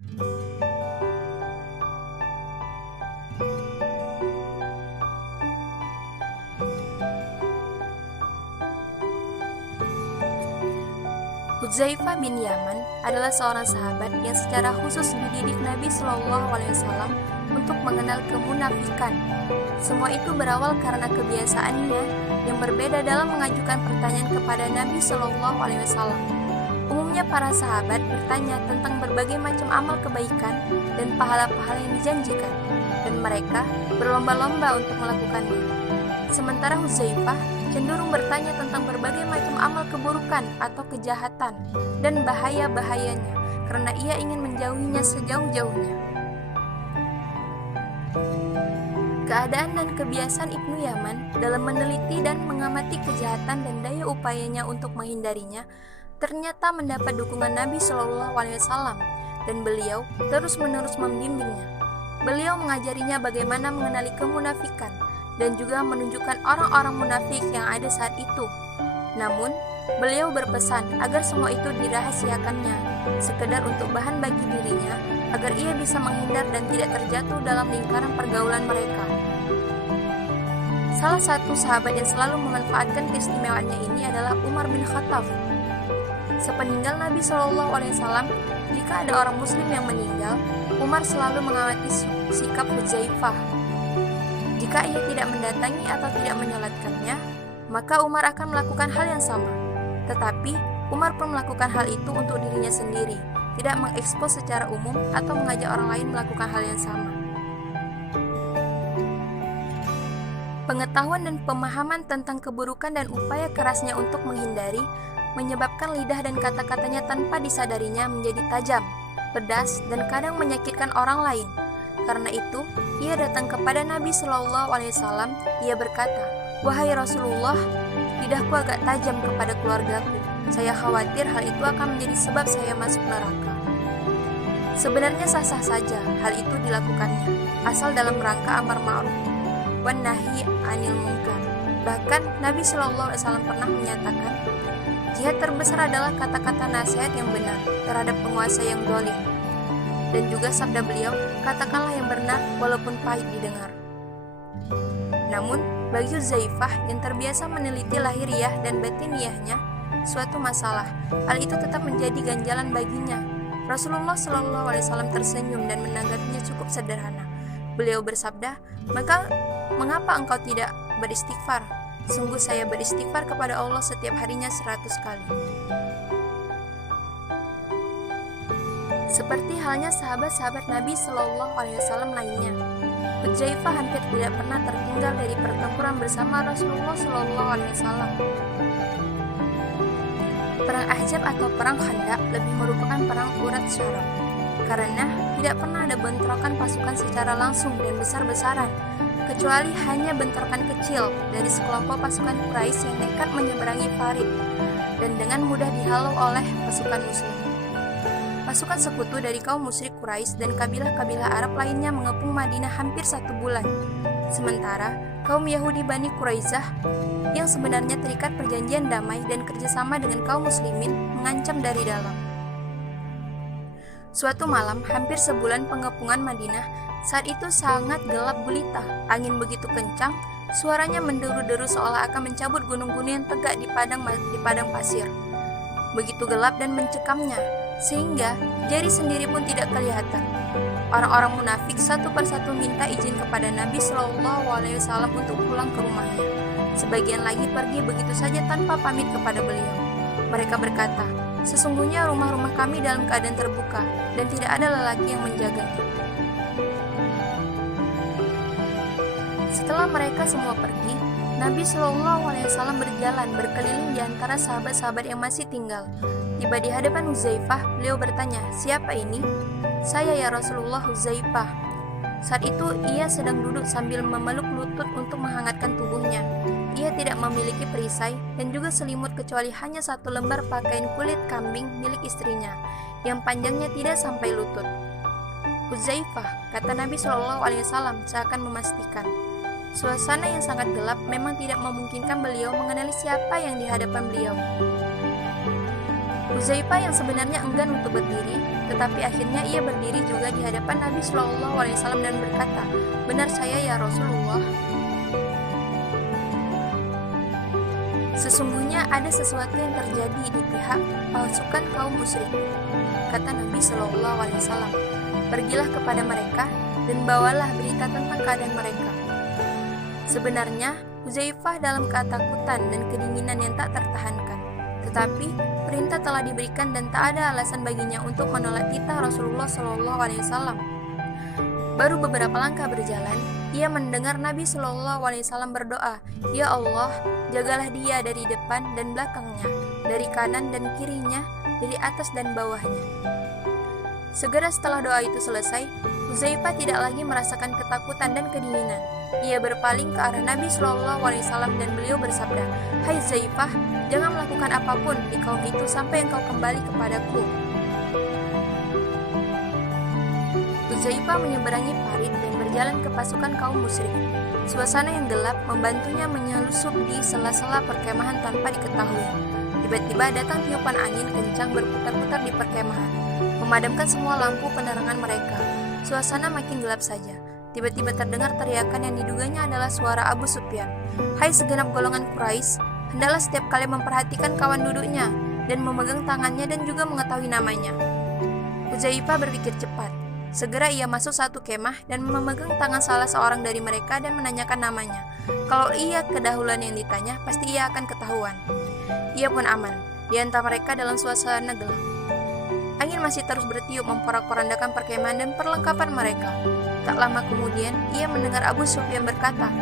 Hudzaifah bin Yaman adalah seorang sahabat yang secara khusus dididik Nabi Shallallahu Alaihi Wasallam untuk mengenal kemunafikan. Semua itu berawal karena kebiasaannya yang berbeda dalam mengajukan pertanyaan kepada Nabi Shallallahu Alaihi Wasallam. Umumnya para sahabat bertanya tentang berbagai macam amal kebaikan dan pahala-pahala yang dijanjikan, dan mereka berlomba-lomba untuk melakukannya. Sementara Hudzaifah cenderung bertanya tentang berbagai macam amal keburukan atau kejahatan dan bahaya-bahayanya karena ia ingin menjauhinya sejauh-jauhnya. Keadaan dan kebiasaan Ibnu Yaman dalam meneliti dan mengamati kejahatan dan daya upayanya untuk menghindarinya ternyata mendapat dukungan Nabi Shallallahu Alaihi Wasallam, dan beliau terus-menerus membimbingnya. Beliau mengajarinya bagaimana mengenali kemunafikan dan juga menunjukkan orang-orang munafik yang ada saat itu. Namun, beliau berpesan agar semua itu dirahasiakannya, sekedar untuk bahan bagi dirinya, agar ia bisa menghindar dan tidak terjatuh dalam lingkaran pergaulan mereka. Salah satu sahabat yang selalu memanfaatkan keistimewaannya ini adalah Umar bin Khattab. Sepeninggal Nabi Shallallahu Alaihi Wasallam, jika ada orang Muslim yang meninggal, Umar selalu mengamati sikap Hudzaifah. Jika ia tidak mendatangi atau tidak menyolatkannya, maka Umar akan melakukan hal yang sama. Tetapi Umar pun melakukan hal itu untuk dirinya sendiri, tidak mengekspos secara umum atau mengajak orang lain melakukan hal yang sama. Pengetahuan dan pemahaman tentang keburukan dan upaya kerasnya untuk menghindari menyebabkan lidah dan kata-katanya tanpa disadarinya menjadi tajam, pedas, dan kadang menyakitkan orang lain. Karena itu, ia datang kepada Nabi Shallallahu Alaihi Wasallam. Ia berkata, "Wahai Rasulullah, lidahku agak tajam kepada keluargaku. Saya khawatir hal itu akan menjadi sebab saya masuk neraka." Sebenarnya sah-sah saja hal itu dilakukannya, asal dalam rangka amar ma'ruf wan nahi 'anil munkar. Bahkan Nabi Shallallahu Alaihi Wasallam pernah menyatakan, jihad terbesar adalah kata-kata nasihat yang benar terhadap penguasa yang zalim. Dan juga sabda beliau, katakanlah yang benar walaupun pahit didengar. Namun, bagi Hudzaifah yang terbiasa meneliti lahiriah dan batiniyahnya suatu masalah, hal itu tetap menjadi ganjalan baginya. Rasulullah Shallallahu Alaihi Wasallam tersenyum dan menanggapinya cukup sederhana. Beliau bersabda, "Maka mengapa engkau tidak beristighfar? Sungguh saya beristighfar kepada Allah setiap harinya 100 kali." Seperti halnya sahabat-sahabat Nabi Shallallahu Alaihi Wasallam lainnya, Hudzaifah hampir tidak pernah tertinggal dari pertempuran bersama Rasulullah Shallallahu Alaihi Wasallam. Perang Ahzab atau perang Khandaq lebih merupakan perang urat syarab, karena tidak pernah ada bentrokan pasukan secara langsung dan besar-besaran, kecuali hanya bentrokan kecil dari sekelompok pasukan Quraisy yang nekat menyeberangi Farid dan dengan mudah dihalau oleh pasukan Muslim. Pasukan sekutu dari kaum musyrik Quraisy dan kabilah-kabilah Arab lainnya mengepung Madinah hampir 1 bulan. Sementara kaum Yahudi Bani Quraisyah yang sebenarnya terikat perjanjian damai dan kerjasama dengan kaum muslimin mengancam dari dalam. Suatu malam, hampir sebulan pengepungan Madinah, saat itu sangat gelap gulita. Angin begitu kencang, suaranya menderu-deru seolah akan mencabut gunung-gunung yang tegak di padang pasir. Begitu gelap dan mencekamnya, sehingga jari sendiri pun tidak kelihatan. Orang-orang munafik satu persatu minta izin kepada Nabi Shallallahu Alaihi Wasallam untuk pulang ke rumahnya. Sebagian lagi pergi begitu saja tanpa pamit kepada beliau. Mereka berkata, "Sesungguhnya rumah-rumah kami dalam keadaan terbuka dan tidak ada lelaki yang menjaganya." Setelah mereka semua pergi, Nabi Shallallahu Alaihi Wasallam berjalan berkeliling di antara sahabat-sahabat yang masih tinggal. Tiba di hadapan Hudzaifah, beliau bertanya, "Siapa ini?" "Saya ya Rasulullah, Hudzaifah." Saat itu ia sedang duduk sambil memeluk lutut untuk menghangatkan tubuhnya. Ia tidak memiliki perisai dan juga selimut kecuali hanya 1 lembar pakaian kulit kambing milik istrinya yang panjangnya tidak sampai lutut. "Hudzaifah," kata Nabi Shallallahu Alaihi Wasallam seakan memastikan. Suasana yang sangat gelap memang tidak memungkinkan beliau mengenali siapa yang di hadapan beliau. Huzaifah yang sebenarnya enggan untuk berdiri, tetapi akhirnya ia berdiri juga di hadapan Nabi Shallallahu Alaihi Wasallam dan berkata, "Benar saya ya Rasulullah. Sesungguhnya ada sesuatu yang terjadi di pihak pasukan kaum musyrik." Kata Nabi Shallallahu Alaihi Wasallam, "Pergilah kepada mereka dan bawalah berita tentang keadaan mereka." Sebenarnya Huzaifah dalam ketakutan dan kedinginan yang tak tertahankan. Tetapi perintah telah diberikan dan tak ada alasan baginya untuk menolak titah Rasulullah Shallallahu Alaihi Wasallam. Baru beberapa langkah berjalan, ia mendengar Nabi Shallallahu Alaihi Wasallam berdoa, "Ya Allah, jagalah dia dari depan dan belakangnya, dari kanan dan kirinya, dari atas dan bawahnya." Segera setelah doa itu selesai, Huzaifah tidak lagi merasakan ketakutan dan kedinginan. Ia berpaling ke arah Nabi Shallallahu Alaihi Wasallam dan beliau bersabda, "Hai Huzaifah, jangan melakukan apapun di kaum itu sampai engkau kembali kepadaku." Huzaifah menyeberangi parit dan berjalan ke pasukan kaum musyrik. Suasana yang gelap membantunya menyelusup di sela-sela perkemahan tanpa diketahui. Tiba-tiba datang tiupan angin kencang berputar-putar di perkemahan, memadamkan semua lampu penerangan mereka. Suasana makin gelap saja. Tiba-tiba terdengar teriakan yang diduganya adalah suara Abu Sufyan. "Hai segenap golongan Quraisy, hendaklah setiap kalian memperhatikan kawan duduknya dan memegang tangannya dan juga mengetahui namanya." Huzaifah berpikir cepat. Segera ia masuk satu kemah dan memegang tangan salah seorang dari mereka dan menanyakan namanya. Kalau ia kedahuluan yang ditanya, pasti ia akan ketahuan. Ia pun aman di antara mereka dalam suasana gelap. Angin masih terus bertiup memporak-porandakan perkemahan dan perlengkapan mereka. Tak lama kemudian, ia mendengar Abu Sufyan berkata,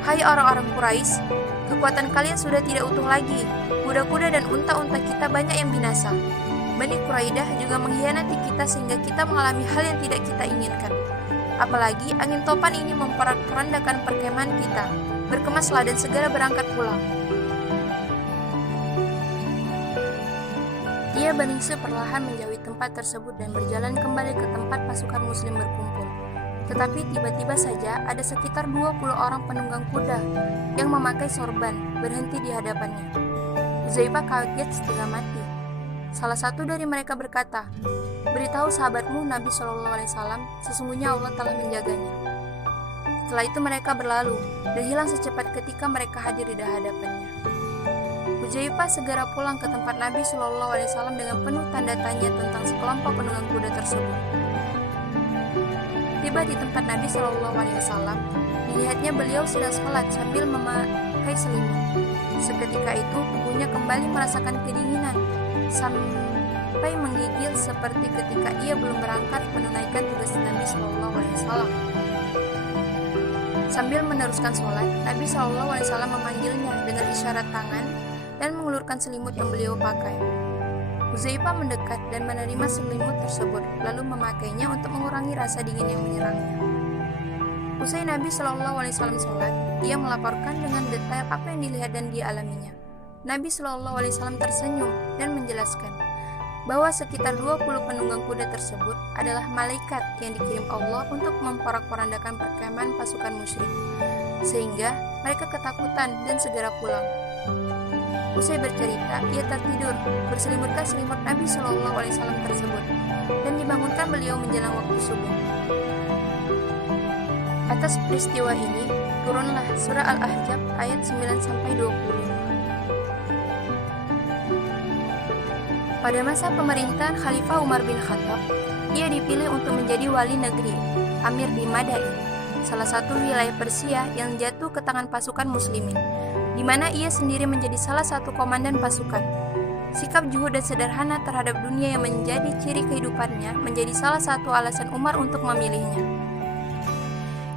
"Hai orang-orang Quraisy, kekuatan kalian sudah tidak utuh lagi. Kuda-kuda dan unta-unta kita banyak yang binasa. Bani Quraidah juga mengkhianati kita sehingga kita mengalami hal yang tidak kita inginkan. Apalagi angin topan ini memporak-porandakan perkemahan kita. Berkemaslah dan segera berangkat pulang." Ia beringsu perlahan menjauhi tempat tersebut dan berjalan kembali ke tempat pasukan muslim berkumpul. Tetapi tiba-tiba saja ada sekitar 20 orang penunggang kuda yang memakai sorban berhenti di hadapannya. Huzaifah kaget setengah mati. Salah satu dari mereka berkata, "Beritahu sahabatmu Nabi Shallallahu Alaihi Wasallam, sesungguhnya Allah telah menjaganya." Setelah itu mereka berlalu dan hilang secepat ketika mereka hadir di hadapannya. Huzaifah segera pulang ke tempat Nabi Shallallahu Alaihi Wasallam dengan penuh tanda tanya tentang sekelompok penunggang kuda tersebut. Tiba di tempat Nabi Shallallahu Alaihi Wasallam, dilihatnya beliau sedang sholat sambil memakai selimut. Seketika itu tubuhnya kembali merasakan kedinginan sampai menggigil seperti ketika ia belum berangkat menunaikan tugas Nabi Shallallahu Alaihi Wasallam. Sambil meneruskan sholat, Nabi Shallallahu Alaihi Wasallam memanggilnya dengan isyarat tangan dan mengulurkan selimut yang beliau pakai. Huzaifah mendekat dan menerima selimut tersebut, lalu memakainya untuk mengurangi rasa dingin yang menyerangnya. Usai Nabi Shallallahu Alaihi Wasallam sholat, ia melaporkan dengan detail apa yang dilihat dan dialaminya. Nabi Shallallahu Alaihi Wasallam tersenyum dan menjelaskan bahwa sekitar 20 penunggang kuda tersebut adalah malaikat yang dikirim Allah untuk memporak-porandakan perkemahan pasukan musyrik, sehingga mereka ketakutan dan segera pulang. Usai bercerita, ia tertidur berselimutkan selimut Nabi Shallallahu Alaihi Wasallam tersebut dan dibangunkan beliau menjelang waktu subuh. Atas peristiwa ini turunlah surah Al-Ahzab ayat 9-25. Pada masa pemerintahan Khalifah Umar bin Khattab, ia dipilih untuk menjadi wali negeri, Amir di Madain, salah satu wilayah Persia yang jatuh ke tangan pasukan muslimin, di mana ia sendiri menjadi salah satu komandan pasukan. Sikap juhud dan sederhana terhadap dunia yang menjadi ciri kehidupannya menjadi salah satu alasan Umar untuk memilihnya.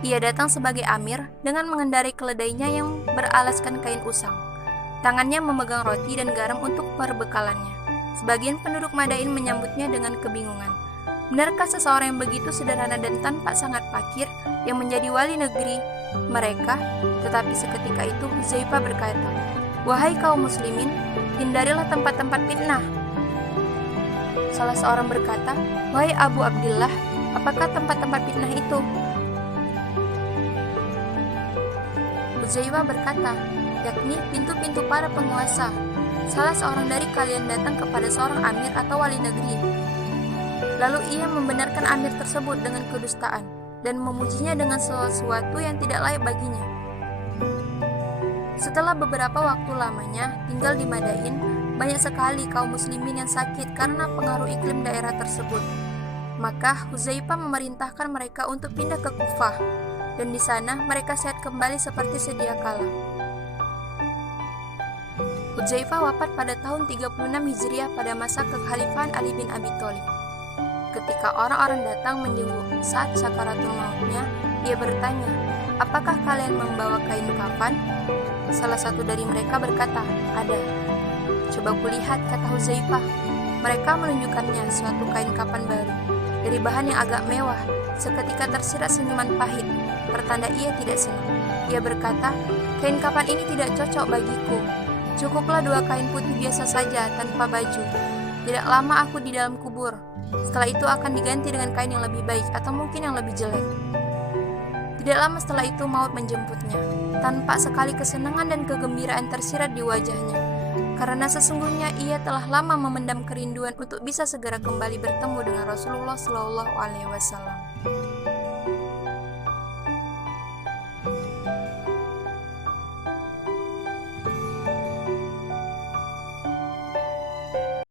Ia datang sebagai amir dengan mengendarai keledainya yang beralaskan kain usang. Tangannya memegang roti dan garam untuk perbekalannya. Sebagian penduduk Madain menyambutnya dengan kebingungan. Benarkah seseorang yang begitu sederhana dan tanpa sangat fakir yang menjadi wali negeri mereka? Tetapi seketika itu Huzaifah berkata, "Wahai kaum muslimin, hindarilah tempat-tempat fitnah." Salah seorang berkata, "Wahai Abu Abdillah, apakah tempat-tempat fitnah itu?" Huzaifah berkata, "Yakni pintu-pintu para penguasa, salah seorang dari kalian datang kepada seorang amir atau wali negeri. Lalu ia membenarkan amir tersebut dengan kedustaan dan memujinya dengan sesuatu yang tidak layak baginya. Setelah beberapa waktu lamanya tinggal di Madain, banyak sekali kaum muslimin yang sakit karena pengaruh iklim daerah tersebut. Maka Hudzaifah memerintahkan mereka untuk pindah ke Kufah, dan di sana mereka sehat kembali seperti sedia kala. Hudzaifah wafat pada tahun 36 Hijriah pada masa kekhalifahan Ali bin Abi Thalib. Ketika orang-orang datang menjenguk saat sakaratul mautnya, dia bertanya, "Apakah kalian membawa kain kafan?" Salah satu dari mereka berkata, "Ada." "Coba kulihat," kata Hudzaifah. Mereka menunjukkannya suatu kain kafan baru, dari bahan yang agak mewah. Seketika tersirat senyuman pahit, pertanda ia tidak senang. Ia berkata, "Kain kafan ini tidak cocok bagiku. Cukuplah 2 kain putih biasa saja tanpa baju. Tidak lama aku di dalam kubur. Setelah itu akan diganti dengan kain yang lebih baik atau mungkin yang lebih jelek." Tidak lama setelah itu maut menjemputnya. Tanpa sekali kesenangan dan kegembiraan tersirat di wajahnya, karena sesungguhnya ia telah lama memendam kerinduan untuk bisa segera kembali bertemu dengan Rasulullah SAW.